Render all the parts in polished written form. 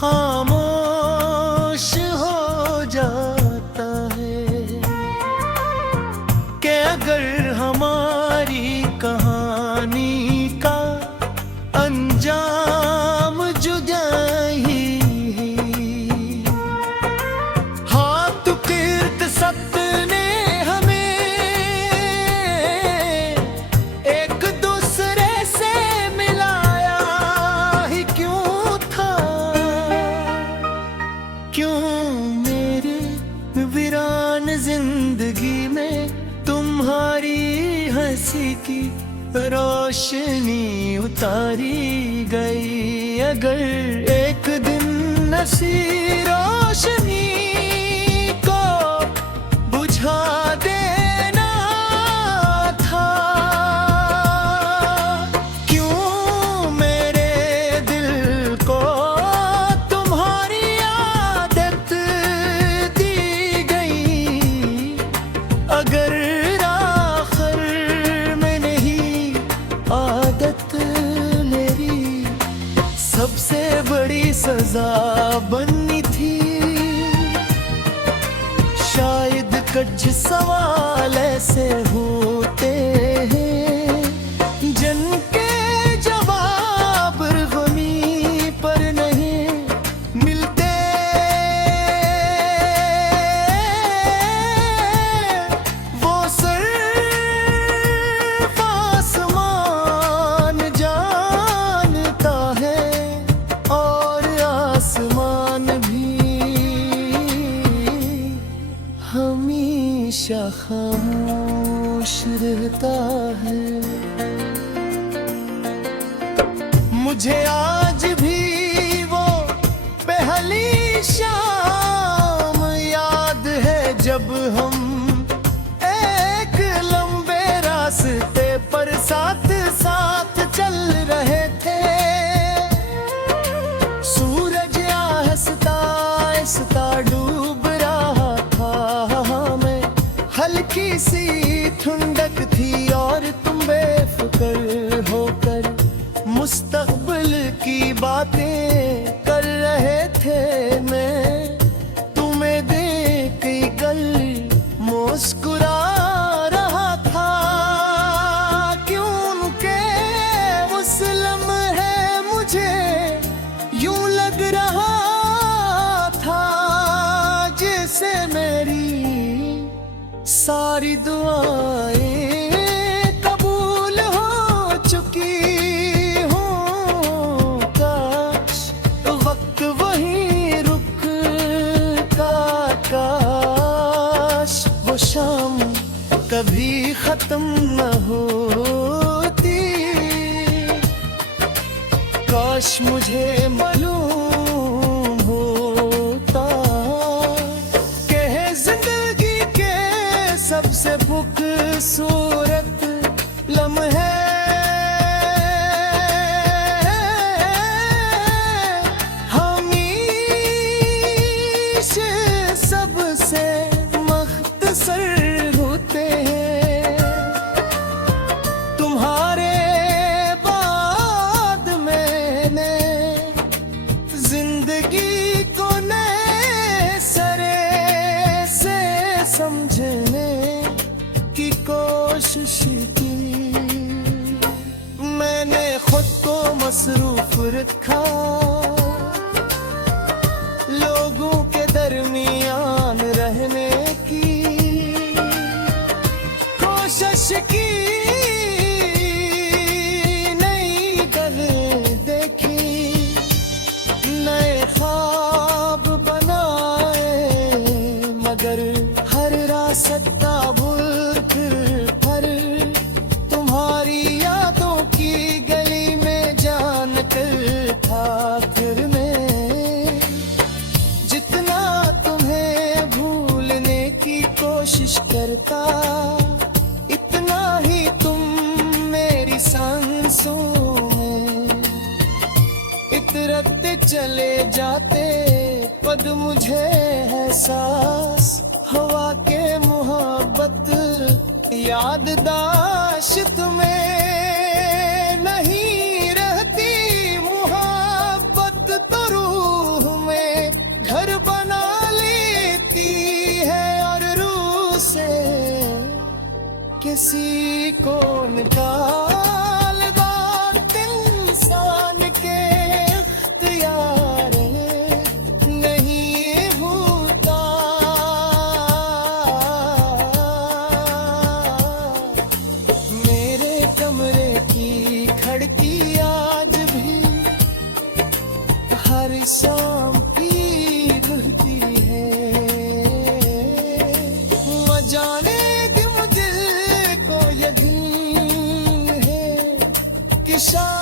खामोश हो जाता है कि अगर हमारी कहानी का अंजाम जुदाई है। हाथ किर्त सपने हमें एक दूसरे से मिलाया ही क्यों था। क्यों मेरे वीरान जिंदगी में तुम्हारी हंसी की रोशनी उतारी गई। अगर एक दिन नसी रोशनी को बुझा देना था। क्यों मेरे दिल को तुम्हारी आदत दी गई। अगर आदत मेरी सबसे बड़ी सजा बननी थी। शायद कुछ सवाल ऐसे होते हैं जिनके जवाब ग़मी पर नहीं मिलते। वो सिर्फ आसमान जानता है और आसमान भी हमेशा खामोश रहता है। मुझे आज भी वो पहली शाम याद है जब हम एक लंबे रास्ते पर साथ साथ चल रहे थे। सूरज आहिस्ता आहिस्ता डूब रहा था। हमें हल्की सी ठंडक थी और तुम बेफिक्र होकर मुस्तकबिल की बातें कर रहे थे। मैं तुम्हें देख कर मुस्कुरा रहा था। क्यों उनके उस लम्हे मुझे यूं लग रहा था जैसे मेरी सारी दुआएं कबूल हो चुकी हों। काश वक्त वहीं रुकता, काश वो शाम कभी खत्म न होती। काश मुझे मालूम होता कि जिंदगी के सबसे खूबसूरत लम्हे हमेशा सबसे मख्तसर होते हैं। तुम्हारे बाद मैंने जिंदगी को नए सरे से समझने की कोशिश की। मैंने खुद को मसरूफ रखा लोगों के दरमियान रहने की कोशिश की। नई गलें देखी, नए ख्वाब बनाए, मगर हर रास्ता भूल कर हर तुम्हारी यादों की गली में जान कर था। फिर मैं जितना तुम्हें भूलने की कोशिश करता, इतना ही तुम मेरी सांसों में इतरते चले जाते। पद मुझे एहसास हवा के मोहब्बत याददाश्त में नहीं रहती। मोहब्बत तो रूह किसी को निकाल बात इंसान के इख्तियार नहीं होता। मेरे कमरे की खिड़की आज भी हर शाम की खुलती है। न जाने क्यों दिल को यकीन है कि शायद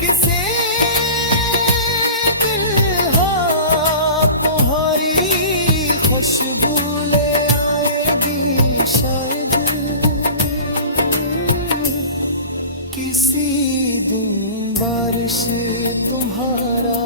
किसी दिल तुम्हारी खुशबू ले आएगी शायद किसी दिन बारिश तुम्हारा